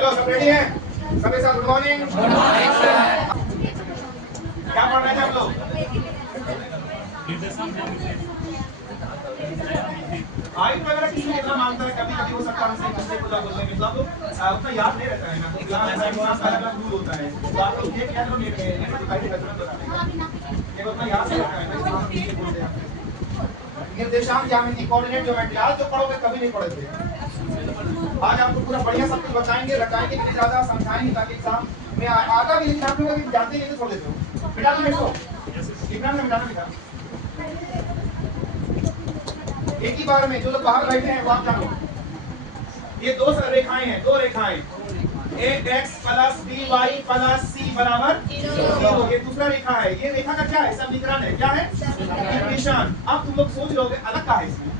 चलो सब रेडी हैं? सबके साथ good morning. Good morning sir. क्या पढ़ रहे थे हम लोग? हाइट वगैरह किसी कितना मानता है, कभी कभी हो सकता है हमसे किसी को बोलने में मतलब उतना याद नहीं रहता है ना, क्लास अलग रूल होता है, तो आप लोग ये क्या करो नेट में दिखाई देगा तुरंत बता देंगे, ये उतना याद नहीं रहता है ना, हम पीछे बोलते हैं। निर्देशांक ज्यामिति, कोऑर्डिनेट ज्योमेट्री आज जो पढ़ोगे कभी नहीं पढ़े थे। आज आपको पूरा बढ़िया सब कुछ बताएंगे, रटाएंगे, इतनी ज्यादा समझाएंगे ताकि एग्जाम में आगा भी नहीं आपको कभी जानते नहीं तो छोड़ देते हो। बेटा तुम देखो कितना में मिटाना बेटा, एक ही बार में जो लोग बाहर बैठे हैं वो आप जानो, ये दो रेखाएं हैं, दो रेखाएं, ax plus by plus c बराबर 0। ये दूसरा रेखा है, ये रेखा का क्या है? समीकरण है। क्या है? इक्वेशन। अब तुम लोग सोच लोगे अलग का है, इसमें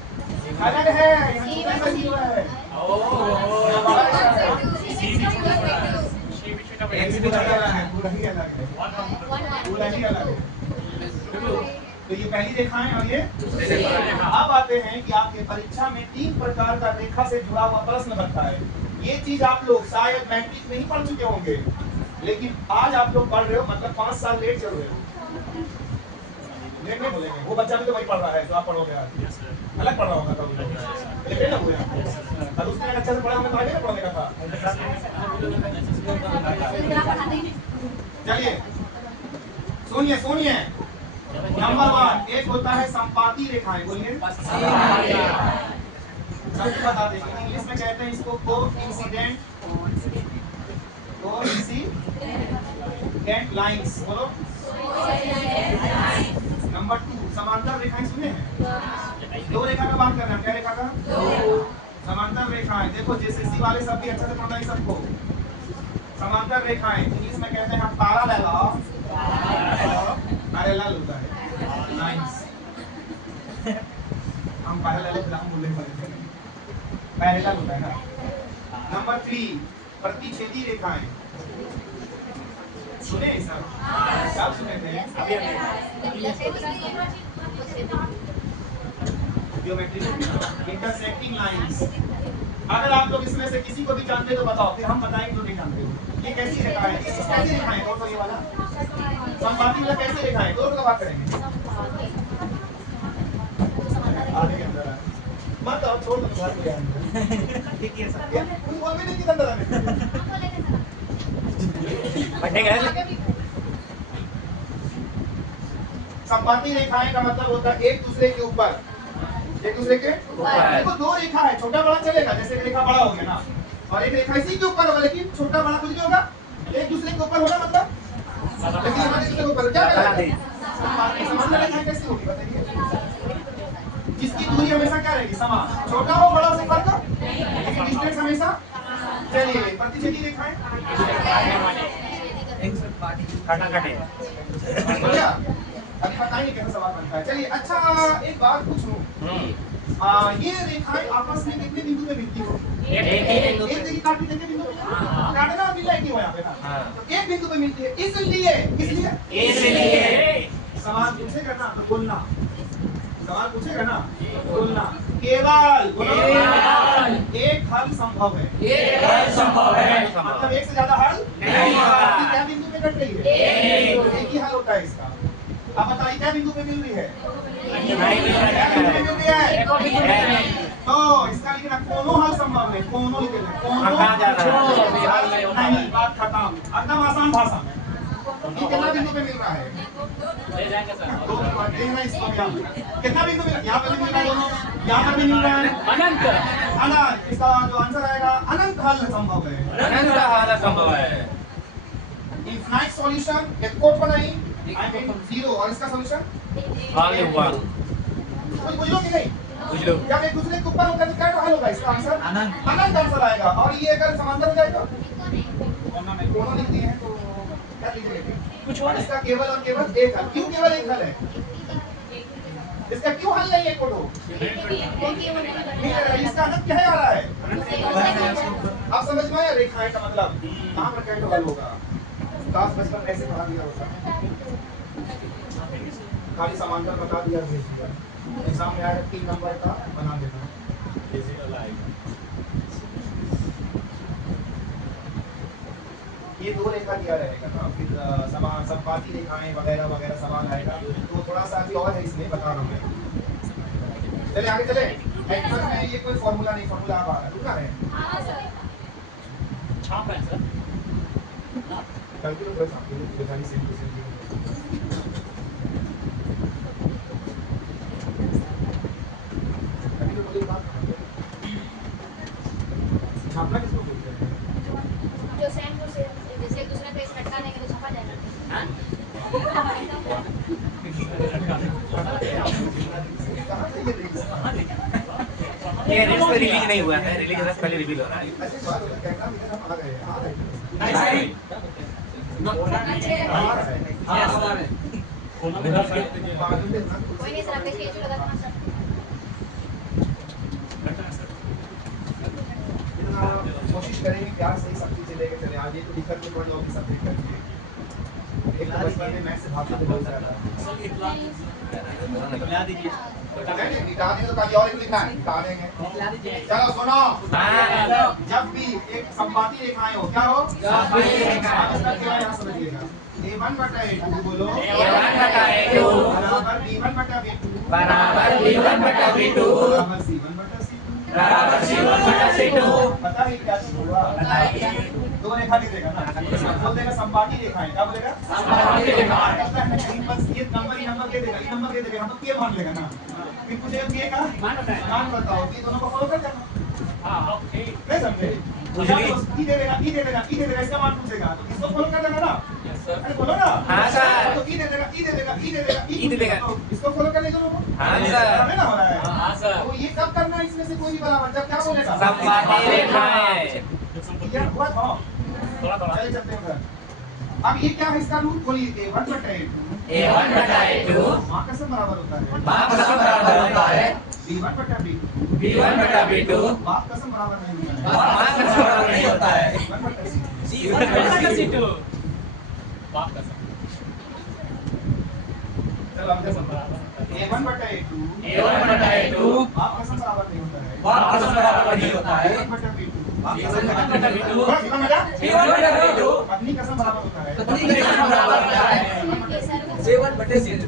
अलग है, यहाँ है पूरा ही अलग है। तो ये पहली रेखा है और ये अब आते हैं कि आपके परीक्षा में 3 प्रकार का रेखा से जुड़ा हुआ प्रश्न बनता है। ये चीज आप लोग शायद मैट्रिक में ही पढ़ चुके होंगे, लेकिन आज आप लोग पढ़ रहे हो, मतलब 5 साल लेट चल रहे हो। लेट नहीं बोलेंगे, वो बच्चा भी तो वही पढ़ रहा है जो आप पढ़ोगे आज, अलग पढ़ रहा होगा तब लेट ना हुए आप, अब उसने अच्छा से पढ़ा होगा तो आगे ना पढ़ने का था। चलिए सुनिए सुनिए, नंबर 1 एक होता है संपाती रेखाएं, बोलिए सबको बता देंगे, इंग्लिश में कहते हैं इसको कोइंसिडेंट लाइंस, बोलो। नंबर 2 समांतर रेखाएं, सुने हैं? 2 रेखा का बात कर रहे हैं, क्या रेखा का? समांतर रेखाएं। देखो जेएसएससी वाले सब भी अच्छे से पढ़ना है सबको। समांतर रेखाएं इंग्लिश में कहते हैं हम पैरेलल होता है लाइंस, हम पैरेलल बोलने वाले थे, पैरेलल होता है ना। नंबर 3 प्रतिच्छेदी रेखाएं, सुने सब? सब सुने थे? Geometry intersecting lines. अगर आप लोग इसमें से किसी को भी जानते तो बताओ, फिर हम बताएंगे जो नहीं जानते हो। ये कैसी रेखा है? ये कैसी रेखा है? तो ये वाला संपाती वाला कैसी रेखा है? दो का बात करेंगे। आगे के अंदर मत और छोड़ दो बात के अंदर। ठीक है सर, कुछ बोल भी नहीं कि अंदर आने बैठेगा। संपाती रेखाएं का मतलब होता है एक दूसरे के ऊपर, एक दूसरे के देखो 2 रेखा है, छोटा बड़ा चलेगा, जैसे एक रेखा बड़ा हो गया ना, और एक रेखा इसी के ऊपर होगा, लेकिन छोटा बड़ा कुछ नहीं होगा, एक दूसरे के ऊपर होगा, मतलब लेकिन हमारे दूसरे के ऊपर क्या करेंगे? समांतर रेखाएं कैसी होगी बताइए? जिसकी दूरी हमेशा क्या रहेगी? समान, छोटा हो बड़ा से फर्क लेकिन डिस्टेंस हमेशा। चलिए प्रतिच्छेदी रेखाएं अभी बताएंगे कैसे सवाल बनता है। चलिए अच्छा एक बात पूछूं, ये रेखाएं आपस में कितने बिंदु पे मिलती हो? एक जगह काटती कितने बिंदु पे? काटना और मिलना एक ही हो यहाँ पे ना, तो एक बिंदु पे मिलती है, इसलिए सवाल पूछेगा ना तो बोलना, सवाल पूछेगा ना बोलना, केवल एक हल संभव है, मतलब एक से ज्यादा हल नहीं होगा। क्या बिंदु पे कट रही है? एक ही हल होता है इसका। अब बताइए क्या बिंदु पे मिल रही है? तो इसका लिखना कोनो हल संभव है, कोनो लिखना, कोनो नहीं, बात खत्म, एकदम आसान भाषा में। कितना बिंदु पे मिल रहा है? कितना बिंदु मिल रहा है? यहाँ पे भी मिल रहा है दोनों, यहाँ पर भी मिल रहा है अनंत। इसका जो आंसर आएगा अनंत हल संभव है। इनफाइनाइट सॉल्यूशन, एक कोट बनाई I mean 0 और इसका सॉल्यूशन कुछ बुझ लो कि नहीं? बुझ लो। जब एक दूसरे के ऊपर होगा तो क्या हल होगा? इसका आंसर अनंत आंसर आएगा। और ये अगर समांतर हो जाए तो दोनों लिख दिए हैं तो क्या लिखेंगे? कुछ और इसका केवल और केवल एक हल। क्यों केवल एक हल है? इसका क्यों हल नहीं है कोटो? इसका अनंत क्या आ रहा है? आप समझ में आया रेखाएं का मतलब? कहाँ पर क्या हल होगा? क्लास बचपन ऐसे पढ़ा दिया होता, खाली समांतर बता दिया, भेज दिया, एग्जाम में आया 3 नंबर का बना देना। ये दो रेखा दिया रहेगा ना, फिर समान समपाती रेखाएं वगैरह वगैरह सवाल आएगा, तो थोड़ा सा अभी और है इसमें बता रहा हूँ मैं। चले आगे चले। एक्चुअल में ये कोई फॉर्मूला नहीं, फॉर्मूला आप रुका है छाप है सर, कैलकुलेट कर सकते हो बेचारी सेम टू सेम। अभी तो बोलिए बात छापना किसको बोलते हैं? जो सेम टू सेम जैसे एक दूसरे पे लटका देंगे तो छपा जाएगा। कहाँ से ये देखा? ये रिलीज पे रिलीज नहीं हुआ है, रिलीज से पहले रिवील हो रहा है। ऐसे बात होता है, कैमरा मेरे साथ आ गए नहीं सही कोई नहीं सर, आपके स्केच लगा देना सर। कोशिश करेंगे प्यार से ही सब चीजें लेके चले। आज ये तो दिक्कत में पड़ जाओगे सब देख करके। एक तो बचपन में मैथ से भागते थे बहुत ज्यादा। मिला दीजिए, नहीं मिटा देंगे तो कभी और एक लिखना है, मिटा देंगे। मिला दीजिए। चलो सुनो, जब भी एक समपाती रेखाएं हो, क्या हो? समपाती रेखाएं। इसका क्या यहाँ समझिएगा। A1/A2 बोलो। A1/A2 बराबर B1/B2 बराबर B1/B2 बराबर C1/C2 बराबर C1/C2। पता है क्या चीज होगा? दो रेखा दे देगा ना, बोल देगा समपाती रेखाएं। क्या बोलेगा? समपाती रेखाएं। बस ये नंबर दे देगा, ये नंबर दे देगा, हम तो के मान लेगा ना। फिर पूछेगा के का मान बताओ, ये दोनों को फॉलो कर जाना। हाँ ओके, नहीं समझे? ई दे देगा, इसका मान पूछेगा तो इसको फॉलो कर देना ना। अरे बोलो ना। हाँ सर। तो ई दे देगा, ई दे देगा। तो इसको फॉलो कर ले दोनों को। हाँ सर। हमें ना हो रहा है। हाँ सर। तो ये कब करना है इसमें से कोई भी बराबर, जब क्या बोलेगा? समपाती रेखाएं। ये हुआ था। थोड़ा चलिए चलते हैं उधर। अब ये क्या है इसका रूट बोलिए? A1/A2 A1/A2 माँ का सम बराबर होता है माँ का सम बराबर होता है B1/B2 B1/B2 बाप का सम बराबर नहीं होता है माँ का सम बराबर नहीं होता है C1/C2 बाप का सम। चलो हम सम बराबर A1/A2 बाप का सम बराबर नहीं होता है बाप का सम बराबर नहीं होता है B1/B2 बाप का सम B1/B2 पत्नी का सम बराबर होता है पत्नी का सम बराबर होता है C1/C2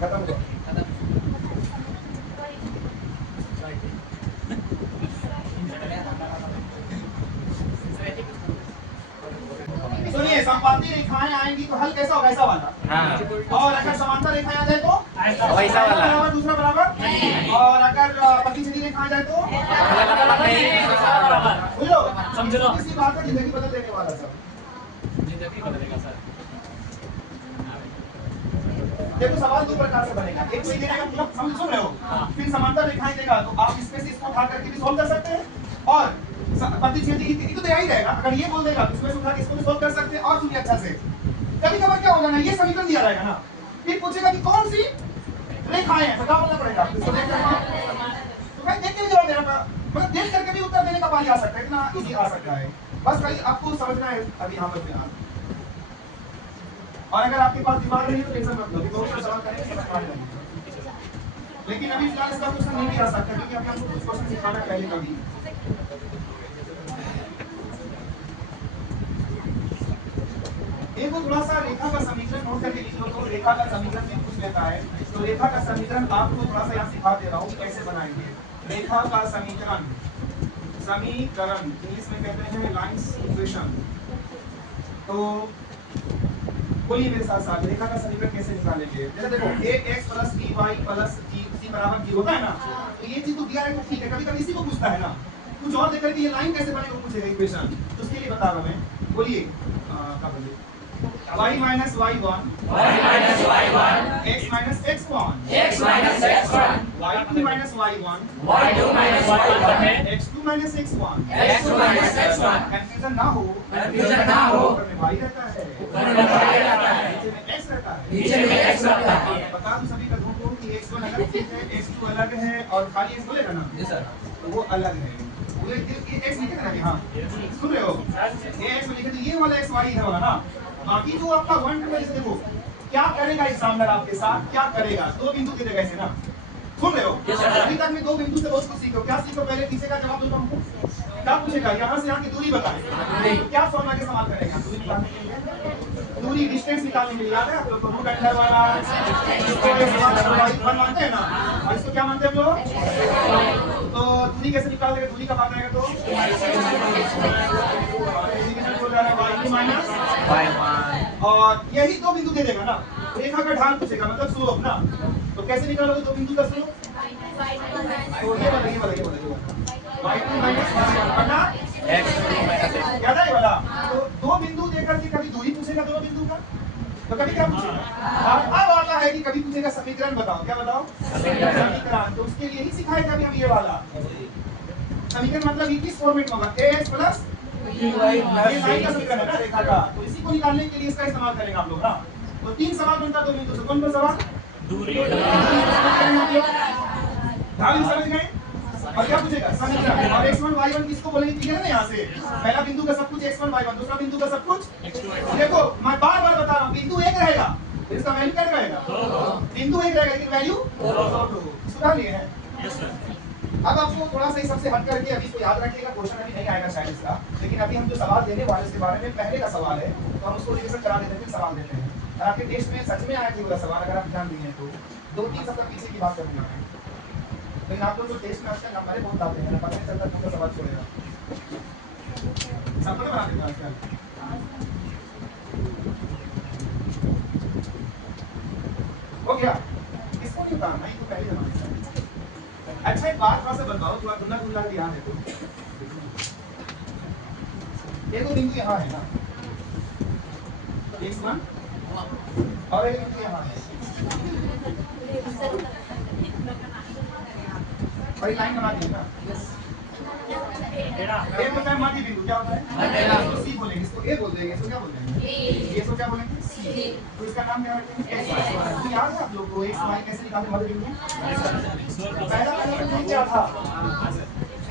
खत्म हो सुनिए समपाती रेखाएं आएंगी तो हल कैसा होगा? ऐसा वाला। हाँ। और अगर समांतर रेखाएं आ जाए तो वैसा वाला। बराबर दूसरा बराबर और अगर प्रतिच्छेदी रेखा आ जाए तो बुझलो समझ लो। इसी बात में जिंदगी बदल देने वाला सब। जिंदगी बदलेगा सर। देखो सवाल दो प्रकार से बनेगा, एक कोई देगा मतलब समझ सुन रहे हो, फिर समांतर रेखाएं देगा तो आप इसमें से इसको उठा करके भी सॉल्व कर सकते हैं और प्रतिच्छेदी की तो यही रहेगा। अगर ये बोल देगा तो इसमें से उठा के इसको भी सॉल्व कर सकते हैं। और सुनिए अच्छा से, कभी-कभार क्या होगा ना, ये समीकरण दिया रहेगा ना, फिर पूछेगा कि कौन सी रेखाएं हैं, तो क्या बोलना पड़ेगा? इसको देख करके तो भाई देख के भी जवाब देना पड़ेगा, मतलब देख करके भी उत्तर देने का पारी आ सकता है, इतना इजी आ सकता है। बस खाली आपको समझना है अभी यहाँ पर फिलहाल। और अगर आपके पास दिमाग नहीं है तो टेंशन मत लो, दो सवाल करेंगे समझ पा जाएंगे। लेकिन अभी फिलहाल इसका क्वेश्चन नहीं भी आ सकता क्योंकि आपको कुछ क्वेश्चन सिखाना पहले का भी। एक थोड़ा सा रेखा का समीकरण नोट करके लिख लो, तो रेखा का समीकरण भी पूछ लेता है। तो रेखा का समीकरण आपको थोड़ा सा यहाँ सिखा दे रहा हूँ कैसे बनाएंगे रेखा का समीकरण। समीकरण इंग्लिश में कहते हैं लाइन्स इक्वेशन। तो बोलिए मेरे साथ साथ रेखा का समीकरण कैसे निकालेंगे? जैसे देखो ax + by + c बराबर 0 होता है ना, तो ये चीज तो दिया है तो ठीक है, कभी-कभी इसी को पूछता है ना, कुछ और देकर के ये लाइन कैसे बनेगा पूछेगा इक्वेशन, तो उसके लिए बता रहा मैं। बोलिए क्या बोलिए? y - y1 y - y1 x - x1 x - x1 y2 - y1 y2 - y1 x2 - x1 x2 - x1 confusion ना हो ऊपर में y रहता है नीचे में x रहता है बता दूं सभी कदमों को कि x1 अलग चीज है, x2 अलग है और खाली x बोलेगा ना तो वो अलग है। वो ये x लिखे ना यहाँ सुन रहे हो, ये x लिखे तो ये वाला x y है वाला ना, बाकी जो आपका 1 2 जैसे देखो क्या करेगा एग्जामिनर आपके साथ, क्या करेगा? दो बिंदु दे देगा ऐसे ना, सुन रहे हो? अभी तक में दो बिंदु से बहुत कुछ सीखो। क्या सीखो? पहले किसी का जवाब दो तुमको क्या पूछेगा, यहाँ से यहाँ की दूरी बताएं, क्या फॉर्मूला निकालने के लिए, दूरी डिस्टेंस निकालने के लिए याद है आप लोग को रूट अंडर वाला वन मानते हैं ना, और इसको क्या मानते हैं हम लोग? तो दूरी कैसे निकाल देंगे? दूरी का बात आएगा तो और यही दो बिंदु दे देगा ना, रेखा का ढाल पूछेगा मतलब स्लोप ना, तो कैसे निकालोगे दो बिंदु का स्लोप? तो ये वाला y2 माइनस याद है ये वाला? तो दो बिंदु देकर के कभी दूरी पूछेगा दोनों बिंदु का, तो कभी क्या पूछेगा? और अब आता है कि कभी पूछेगा समीकरण बताओ, क्या बताओ? समीकरण। तो उसके लिए ही सिखाएगा अभी हम ये वाला समीकरण, मतलब ये किस फॉर्मेट में होगा? ax प्लस ये लाइन का समीकरण है ना रेखा का, तो इसी को निकालने के लिए इसका इस्तेमाल करेंगे आप लोग ना। तो तीन सवाल बनता दो बिंदु से, कौन कौन सवाल? दूरी, ढाल समझ गए? और क्या पूछेगा? समीकरण। और x1 y1 किसको बोलेंगे? क्लियर है ना यहाँ से? पहला बिंदु का सब कुछ x1 y1, दूसरा बिंदु का सब कुछ देखो मैं बार बार बता रहा हूँ, बिंदु एक रहेगा, इसका वैल्यू क्या रहेगा? बिंदु एक रहेगा लेकिन वैल्यू सुधार लिए है। अब आपको थोड़ा सा ही सबसे हट करके अभी इसको याद रखिएगा, क्वेश्चन अभी नहीं आएगा शायद इसका, लेकिन अभी हम जो सवाल देने वाले इसके बारे में पहले का सवाल है, तो हम उसको रिवीजन करा देते हैं, फिर सवाल देते हैं। और आपके टेस्ट में सच में आया था सवाल, अगर आप ध्यान देंगे तो 2-3 सप्ताह पीछे की बात करूंगा मैं, लेकिन आप लोग जो टेस्ट में आजकल नंबर बहुत आते हैं, पता नहीं चलता कौन सा सवाल छोड़ेगा। सबको बना देते हैं आजकल। हो गया, इसको नहीं बताना, ये तो पहले जमाने से। अच्छा एक बात थोड़ा सा बताओ, जो आप धुंधला ध्यान है तो देखो बिंदु यहाँ है ना, x1 और एक बिंदु यहाँ है, और एक लाइन बना दी ना, एक होता है मध्य बिंदु, क्या होता है? इसको सी बोलेंगे, इसको ए बोल देंगे, इसको क्या बोल देंगे? ये इसको क्या बोलेंगे? सी। तो इसका नाम क्या रखेंगे? x y। तो याद है आप लोग को x y कैसे निकालते हैं मध्य बिंदु? पहला बिंदु क्या था?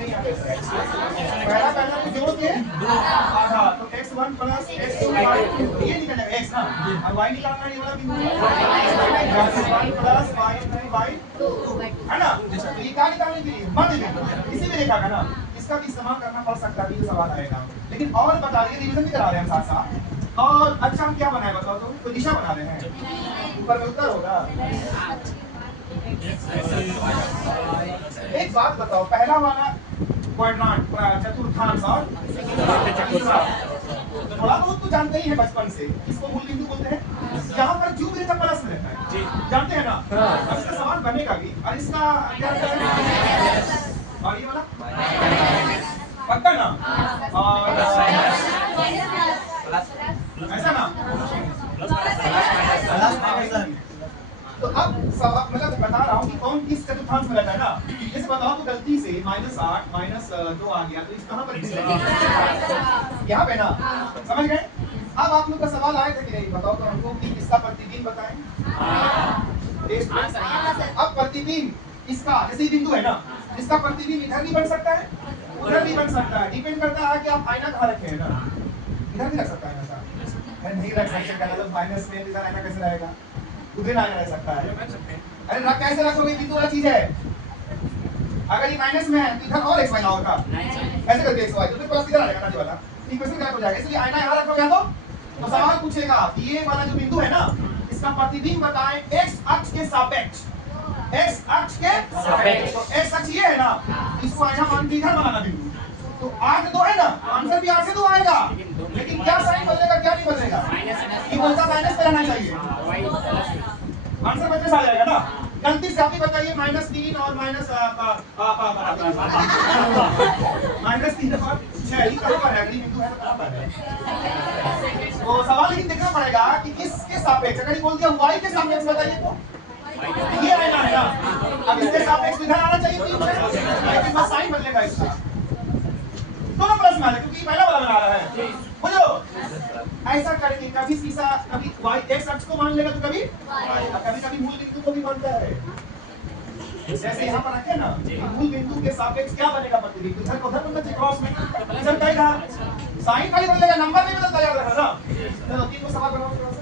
पहला तो जोड़ के आधा, तो x1 प्लस x2 ये निकलेगा x ना, और y निकालना ये वाला बिंदु y1 प्लस y2 है ना, तो ये क्या निकालने के लिए? मध्य बिंदु, इसी में देखा ना, इसका भी इस्तेमाल करना पड़ सकता है, ये सवाल आएगा। लेकिन और बता रही है, रिवीजन भी करा रहे हैं साथ साथ। और अच्छा हम क्या बनाए बताओ? तो दिशा बना रहे हैं, ऊपर में उत्तर होगा। एक बात बताओ, पहला वाला क्वाड्रेंट चतुर्थांश और थोड़ा बहुत तो जानते ही हैं बचपन से, इसको मूल बिंदु बोलते हैं। यहाँ पर क्यूब रेखा प्लस में रहता है, जानते हैं ना? अब इसका सवाल बनेगा भी, और इसका क्या और ये वाला पक्का ना, और ऐसा ना। तो अब मतलब बता रहा हूँ कि कौन किस चतुर्थांश में रहता है ना। जैसे बताओ तो गलती से -8 -2 आ गया, तो इस कहाँ पर यहाँ पे ना, समझ गए? अब आप लोग का सवाल आया था कि नहीं, बताओ तो हमको कि किसका प्रतिबिंब बताएं। अब प्रतिबिंब इसका, जैसे बिंदु है ना, इसका प्रतिबिंब इधर भी बन सकता है, उधर भी बन सकता है, डिपेंड करता है कि आप आईना कहाँ रखे हैं ना। इधर भी रख सकता है ऐसा, नहीं रख सकते, मतलब माइनस में इधर आईना कैसे रहेगा? उधर आईना रह सकता है। अरे रख कैसे रखोगे? बिंदु वाला चीज है, अगर ये माइनस में है तो इधर और x y होगा, कैसे करके x y तो प्लस किधर आएगा ना, ये वाला इक्वेशन क्या हो जाएगा। इसलिए आईना यहाँ रखोगे तो सवाल पूछेगा कि ये वाला जो बिंदु है ना, इसका प्रतिबिंब बताएं x अक्ष के सापेक्ष, x अक्ष के सापेक्ष। तो x अक्ष ये है ना, इसको आईना मान के इधर बनाना बिंदु, तो 8 2 है ना, आंसर भी 8 से 2 आएगा, लेकिन क्या साइन बदलेगा क्या नहीं बदलेगा? ये बोलता माइनस में रहना चाहिए, आंसर माइनस आ जाएगा ना। गलती से आप ही बताइए -3 और -3 और 6 ही कहाँ पर है? अगली बिंदु है तो कहाँ पर है? तो सवाल लेकिन देखना पड़ेगा कि किसके सापेक्ष। अगर ये बोल दिया y के सापेक्ष बताइए तो ये आएगा है ना, अब इसके सापेक्ष इधर आना चाहिए, लेकिन बस साइन बदलेगा इसका, दोनों प्लस में आ जाए क्योंकि पहला वाला बना रहा है, बुझो? ऐसा करेंगे, कभी सीसा कभी y x अक्ष को मान लेगा तो कभी कभी मूल बिंदु को भी मानता है। जैसे यहाँ पर रखे ना, मूल बिंदु के सापेक्ष क्या बनेगा प्रतिबिंब? इधर को उधर बनता है, क्रॉस में इधर का इधर साइन खाली बदलेगा, नंबर नहीं बदलता, याद रखना ना। चलो 3 को सवाल बनाओ थोड़ा सा,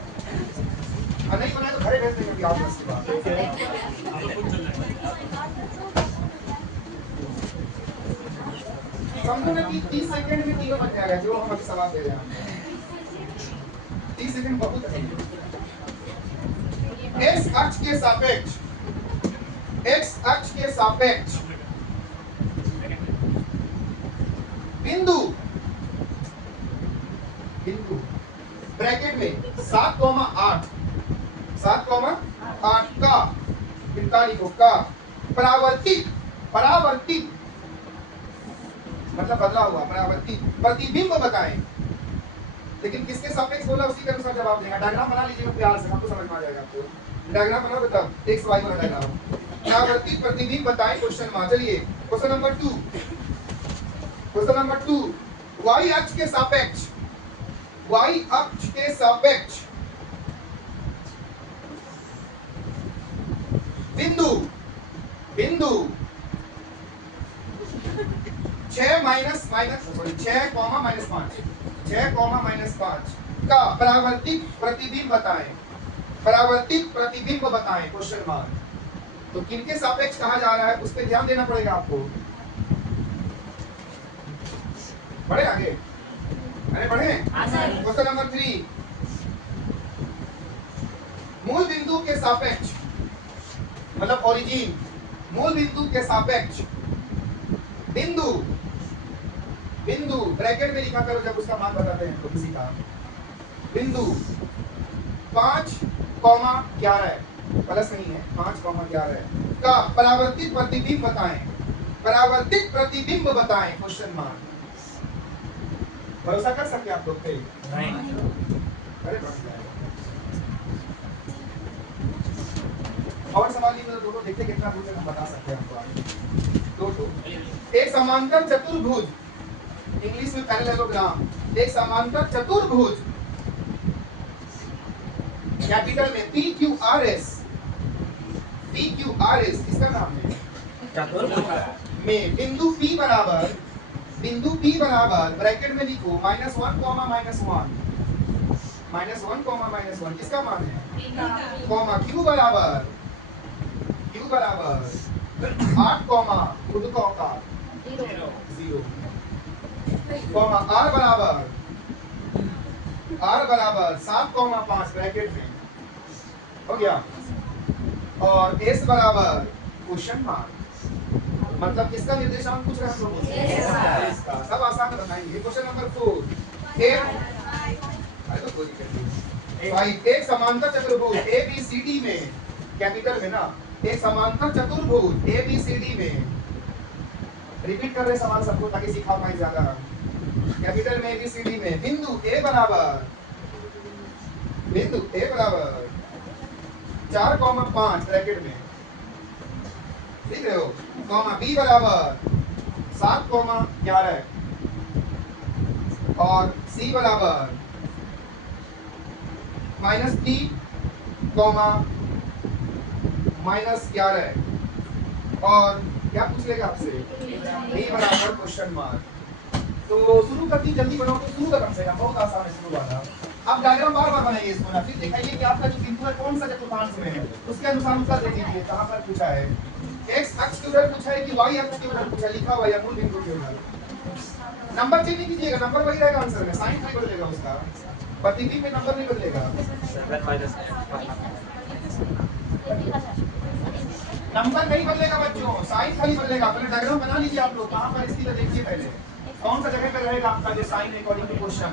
और नहीं बनाए तो घरे भेज देंगे आप इसके बाद। समझो ना कि 30 सेकंड में तीनों बन जाएगा जो हम अभी सवाल दे रहे हैं। 30 सेकंड बहुत है। एक्स अक्ष के सापेक्ष, एक्स अक्ष के सापेक्ष बिंदु, बिंदु ब्रैकेट में 7,8 का लिखो का परावर्तित, परावर्तित मतलब बदला हुआ, परावर्तित प्रतिबिंब बताएं। लेकिन किसके सापेक्ष बोला उसी के अनुसार जवाब देगा। डायग्राम बना लीजिएगा प्यार से, आपको समझ में आ जाएगा। आपको डायग्राम बनाओ बताओ, एक्स वाई वाला डायग्राम। परावर्तित प्रतिबिंब बताएं क्वेश्चन मार्क। चलिए question number 2, question number 2 Y अक्ष के सापेक्ष, वाई अक्ष के सापेक्ष बिंदु, बिंदु 6 माइनस 5 का परावर्तित प्रतिबिंब बताएं, परावर्तित प्रतिबिंब बताएं क्वेश्चन मार्क। तो किनके सापेक्ष कहा जा रहा है उस पर ध्यान देना पड़ेगा आपको। बढ़े आगे, अरे बढ़े। क्वेश्चन नंबर 3 मूल बिंदु के सापेक्ष मतलब ओरिजिन, मूल बिंदु के सापेक्ष बिंदु, बिंदु ब्रैकेट में लिखा करो जब उसका मान बताते हैं तो किसी का बिंदु 5,11 प्लस नहीं है 5,11 का परावर्तित प्रतिबिंब बताएं, परावर्तित प्रतिबिंब बताएं क्वेश्चन मार्क। भरोसा कर सकते आप लोग पे? नहीं। अरे और सवाल ये मतलब दोनों देखते कितना दूर हम बता सकते हैं आपको। दो एक समांतर चतुर्भुज, इंग्लिश में पैरेललोग्राम, एक समांतर चतुर्भुज कैपिटल में PQRS, PQRS इसका नाम है चतुर्भुज में बिंदु P बराबर, बिंदु P बराबर ब्रैकेट में लिखो -1, -1, किसका मान है कॉमा Q बराबर 8 खुद का औकात 0 कॉमा R बराबर 7,5 ब्रैकेट में हो गया और S बराबर क्वेश्चन मार्क। मतलब किसका निर्देशांक पूछ रहे हैं हम लोग? इसका। सब आसान बनाएंगे। क्वेश्चन नंबर 4 एक समांतर चतुर्भुज ABCD में, कैपिटल में ना, एक समांतर चतुर्भुज ABCD में, रिपीट कर रहे सवाल सबको ताकि सिखा पाए ज्यादा। कैपिटल में ABCD में बिंदु A बराबर 4,5 ब्रैकेट में लिख रहे हो, कॉमा B बराबर 7,11 और C बराबर -3, -11 और क्या पूछ लेगा आपसे? D बराबर क्वेश्चन मार्क। तो शुरू करती जल्दी बनाओ तो शुरू कदम से बहुत आसान है शुरू वाला। आप डायग्राम बार-बार बनाइए इसको ना, फिर दिखाइए कि आपका जो बिंदु है कौन सा चतुर्थांश में है, उसके अनुसार उत्तर दे दीजिए। कहां पर पूछा है? एक्स अक्ष के उधर पूछा है कि वाई अक्ष के उधर पूछा, लिखा हुआ है मूल बिंदु के उधर। नंबर चेंज नहीं कीजिएगा, नंबर वही रहेगा आंसर में, साइन नहीं बदलेगा उसका, प्रतिबिंब में नंबर नहीं बदलेगा। 7 माइनस नंबर नहीं बदलेगा बच्चों, साइन खाली बदलेगा। पहले डायग्राम बना लीजिए आप लोग, कहां पर इसकी देखिए पहले कौन सा जगह पे रहेगा आपका जो साइन अकॉर्डिंग टू क्वेश्चन,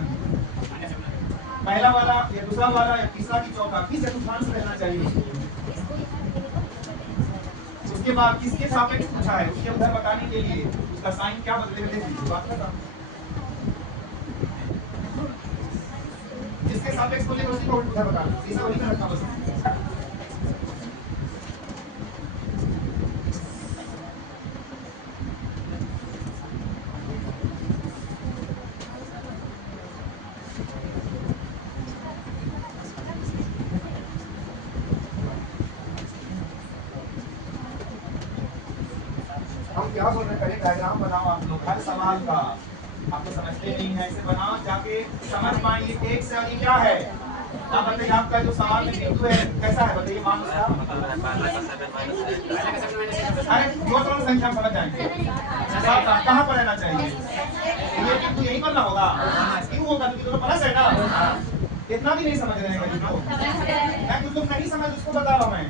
पहला वाला या दूसरा वाला या तीसरा की चौथा, किस चतुर्थांश रहना चाहिए। उसके बाद किसके सापेक्ष पूछा है, उसके उधर बताने के लिए उसका साइन क्या बदलेगा देख लीजिए। बात खत्म। जिसके सापेक्ष बोलेगा उसी को उधर बताना, तीसरा वही का रखना बस। क्या बोल रहे हैं, डायग्राम बनाओ आप लोग हर सवाल का। आपको समझते नहीं है, ऐसे बनाओ जाके समझ पाएंगे एक से अधिक क्या है। आप बताइए आपका जो सवाल में बिंदु है कैसा है, बताइए मान उसका। अरे दो सवाल संख्या समझ जाएंगे। कहाँ पर रहना चाहिए, ये बिंदु यहीं पर ना होगा, क्यों होगा क्योंकि दोनों प्लस है ना। इतना भी नहीं समझ रहे हैं कहीं तो मैं कुछ लोग नहीं समझ उसको बता रहा हूँ मैं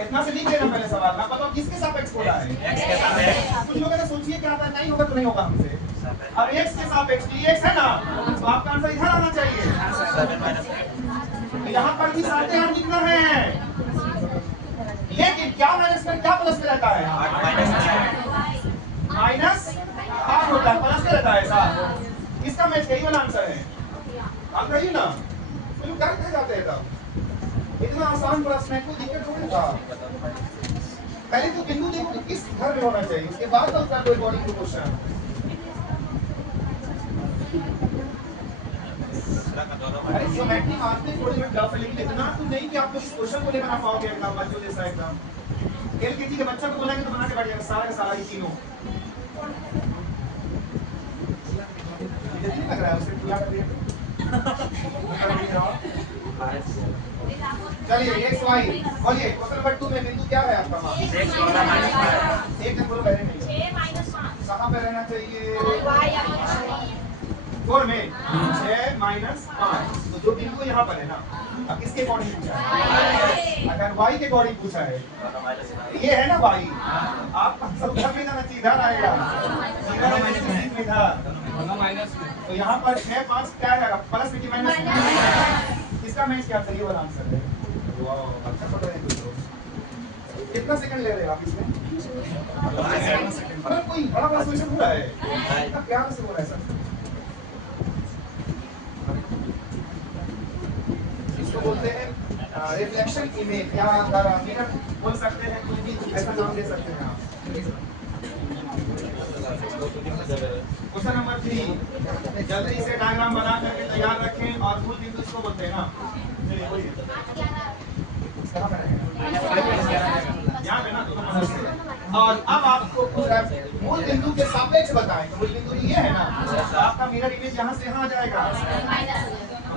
इतना से लिख लेना पहले सवाल ना बताओ किसके सापेक्ष बोला है x के सापेक्ष कुछ लोग ऐसा सोचिए क्या आता है नहीं होगा तो नहीं होगा हमसे अब x के सापेक्ष dx है ना तो आपका आंसर इधर आना चाहिए 7 minus 8 तो यहाँ पर भी सारे यार लिखना है लेकिन क्या माइनस में क्या प्लस में रहता है 8 minus 9 माइनस 8 होता है प्लस में रहता है ऐसा इसका मैच यही वाला आंसर है आप कहिए ना तो लोग क्या कह जाते हैं तब इतना आसान प्रश्न है कोई दिक्कत थोड़ी था पहले तो बिंदु देखो कि किस घर में होना चाहिए उसके बाद तो उसका कोई बॉडी प्रोपोर्शन अरे ज्योमेट्री आते थोड़ी में टफ है लेकिन इतना तो नहीं कि आप लोग इस क्वेश्चन को नहीं बना पाओगे एग्जाम बच्चों जैसा एकदम एलकेजी के बच्चा को बोलेंगे तो बना के बैठ जाएगा सारा का सारा ही तीनों नहीं लग रहा है उसे पूरा कर दिया चलिए x y बोलिए क्वेश्चन नंबर 2 में बिंदु क्या है आपका मान 6 16 minus 5 एक नंबर पहले नहीं 6 minus 5 कहां पे रहना चाहिए y अपॉन 4 में 6 minus 5 तो जो बिंदु यहाँ पर है ना अब किसके अकॉर्डिंग पूछा है अगर y के अकॉर्डिंग पूछा है ये है ना y आप सब घर में जाना चाहिए इधर आएगा इधर तो यहाँ पर 6 5 क्या है प्लस की माइनस इसका मैच क्या सही वाला आंसर है वाह अच्छा पता है कुछ लोग कितना सेकंड ले रहे हैं आप इसमें अगर कोई बड़ा बड़ा क्वेश्चन हो रहा है इतना प्यार से हो रहा है सर इसको बोलते हैं रिफ्लेक्शन इमेज या मिरर बोल सकते हैं कोई भी ऐसा नाम दे सकते हैं आप क्वेश्चन नंबर 3 जल्दी से डायग्राम बना करके तैयार रखें और मूल बिंदु इसको बोलते हैं ना चलिए बोलिए कहां पर रहेगा यहां पे ना तो और अब आपको पूरा मूल बिंदु के सापेक्ष बताएं तो मूल बिंदु ये है ना आपका मिरर इमेज यहां से यहां आ जाएगा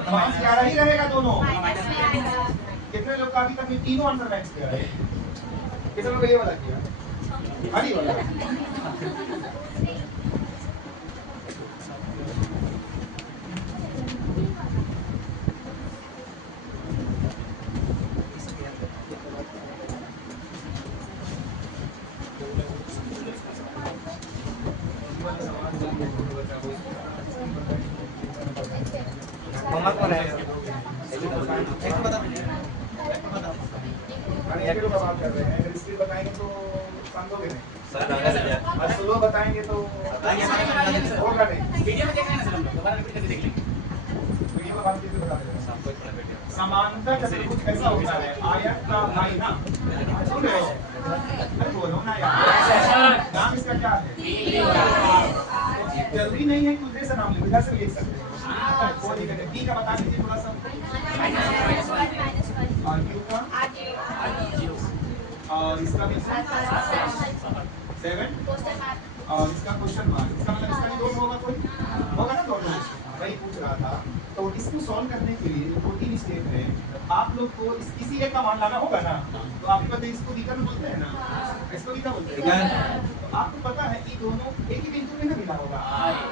माइनस 11 ही रहेगा दोनों कितने लोग का अभी तक में तीनों आंसर मैच किया है कितने लोग ये वाला किया हरी वाला होमवर्क पर है अरे लोग बात कर रहे हैं अगर स्किल बताएंगे तो समझोगे नहीं सर लगा दे और स्लो बताएंगे तो होगा नहीं वीडियो में देखना है ना सर हम लोग दोबारा रिपीट करके देख लेंगे वीडियो में बात करके बता देगा सबको एक वीडियो समांतर चतुर्भुज कैसा होता है आयत का भाई ना सुन रहे हो अरे बोलो ना यार नाम इसका क्या है जरूरी नहीं है कि उधर से नाम लिखो इधर से भी लिख सकते हैं वो लिख देते डी का बता दीजिए थोड़ा सा और क्यू का और इसका भी 7 और इसका क्वेश्चन मार्क इसका मतलब इसका भी दोनों होगा कोई होगा ना दोनों वही पूछ रहा था तो इसको सॉल्व करने के लिए जो 3 स्टेप है आप लोग को किसी एक का मान लाना होगा ना तो आप ही बताइए इसको विकर्ण बोलते हैं ना इसको विकर्ण बोलते हैं तो आपको पता है कि दोनों एक ही बिंदु में ना मिला होगा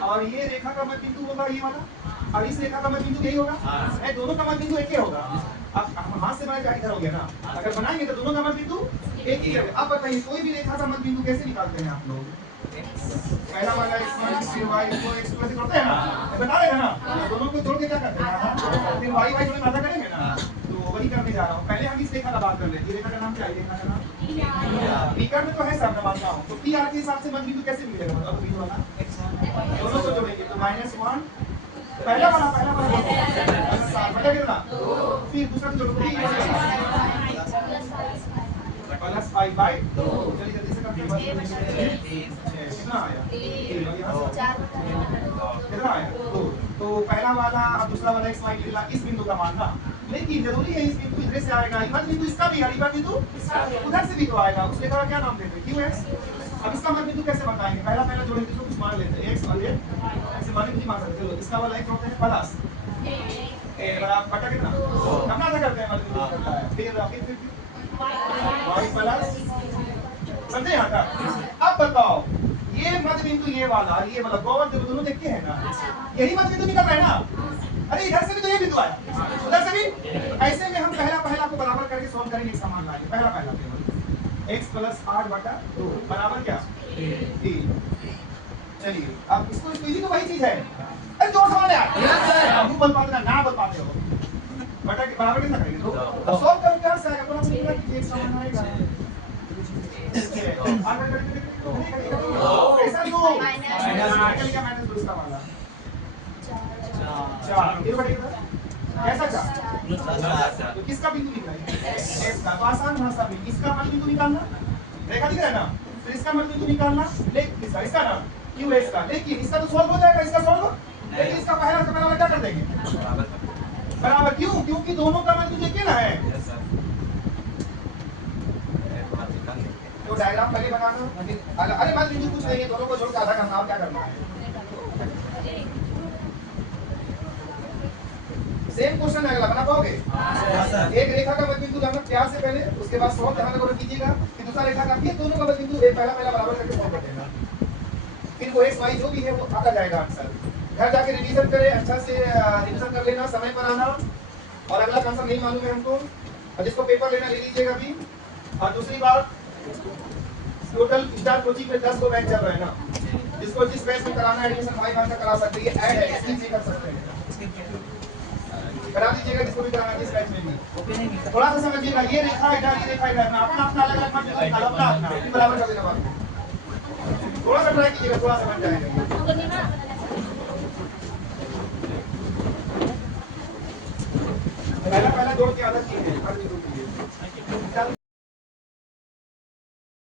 और ये रेखा का मध्य बिंदु होगा ये वाला और इस रेखा का मध्य बिंदु यही होगा दोनों का मध्य बिंदु एक ही होगा अब हाथ से बनाया इधर हो गया ना अगर बनाएंगे तो दोनों का मध्य बिंदु एक ही है अब बताइए कोई भी रेखा का मध्य बिंदु कैसे निकालते हैं आप लोग पहला वाला x1 फिर y को x प्लस करते हैं ना बता रहे हैं ना दोनों को जोड़ के क्या करते हैं फिर y y जोड़ मात्रा करेंगे ना तो वही करने जा रहा हूं पहले हम इस रेखा का बात कर लेते हैं रेखा का नाम क्या है रेखा का नाम विकर्ण तो है सर मैं मानता हूं तो pr के हिसाब से मध्य बिंदु कैसे मिलेगा मतलब बिंदु वाला दोनों को जोड़ेंगे तो -1 पहला वाला बटा कितना फिर दूसरा को जोड़ो प्लस 5/2 चलिए जल्दी से करते हैं कितना आया कितना आया 2 तो पहला वाला और दूसरा वाला x y निकला इस बिंदु का मानना लेकिन जरूरी है इस बिंदु इधर से आएगा इधर बिंदु इसका भी है इधर बिंदु उधर से भी तो आएगा उस रेखा का क्या नाम देते हैं qx अब इसका मध्य बिंदु कैसे बताएंगे पहला जोड़ेंगे तो कुछ मान लेते हैं x और ये ऐसे मान नहीं मान सकते चलो इसका वाला x होता है प्लस ए बराबर बटा कितना हम ना करते हैं मध्य बिंदु करता है फिर y प्लस समझे यहाँ का अब बताओ ये मध्य बिंदु ये वाला गोवध दोनों देखते हैं ना यही मध्य बिंदु निकल रहा है ना अरे इधर से भी तो ये बिंदु आया, उधर से भी। ऐसे में हम पहला को बराबर करके सॉल्व करेंगे, एक समान लाएंगे। पहला x प्लस 8/2 बराबर क्या 3। चलिए अब इसको इजी तो वही चीज है। अरे जो सवाल है यार तू बोल पाते ना बोल पाते हो बटा के बराबर कितना करेंगे 2। अब सॉल्व करो क्या से आएगा, तो हम पूरा कि एक समान आएगा। आगे करके ऐसा जो माइनस का माइनस 2 इसका वाला 4 ये बढ़ेगा कैसा 4 तो किसका बिंदु निकला है x का। तो आसान भाषा में इसका मध्य बिंदु निकालना, रेखा दिख रहा है ना, तो इसका मध्य बिंदु निकालना, लेकिन इसका ना qx का, लेकिन इसका तो सॉल्व हो जाएगा, इसका सॉल्व, लेकिन इसका पहला का बराबर क्या कर देंगे बराबर, क्यों क्योंकि दोनों का मध्य बिंदु एक ना है। तो डायग्राम पहले बनाना, अरे मध्य बिंदु कुछ नहीं है, दोनों को जोड़ के आधा करना, और क्या करना है। सेम क्वेश्चन अगला बना पाओगे? एक रेखा का मध्य बिंदु लाना प्यार से पहले, उसके बाद सॉल्व ध्यान रखो कीजिएगा कि दूसरा रेखा का ये दोनों का मध्य बिंदु पहला बराबर करके सॉल्व कर देना। फिर वो x y जो भी है वो आता जाएगा आंसर। घर जाके रिवीजन करें, अच्छा से रिवीजन कर लेना, समय पर आना। और अगला आंसर नहीं मालूम है हमको, और जिसको पेपर लेना ले लीजिएगा अभी। और दूसरी बात, टोटल स्टार कोचिंग में 10 को बैच चल रहे हैं ना, जिसको जिस बैच में कराना है एडमिशन भाई बहन का करा सकते हैं, ऐड है स्कीम से कर सकते हैं, करा दीजिएगा जिसको भी कराना है जिस बैच में भी। थोड़ा सा समझिएगा, ये रेखा इधर, ये रेखा इधर, अपना अपना अलग-अलग मत निकालो, अपना अपना बराबर कर देना बात। थोड़ा सा ट्राई कीजिएगा, थोड़ा सा बन जाएगा। पहला जोड़ के आधा चीज है हर बिंदु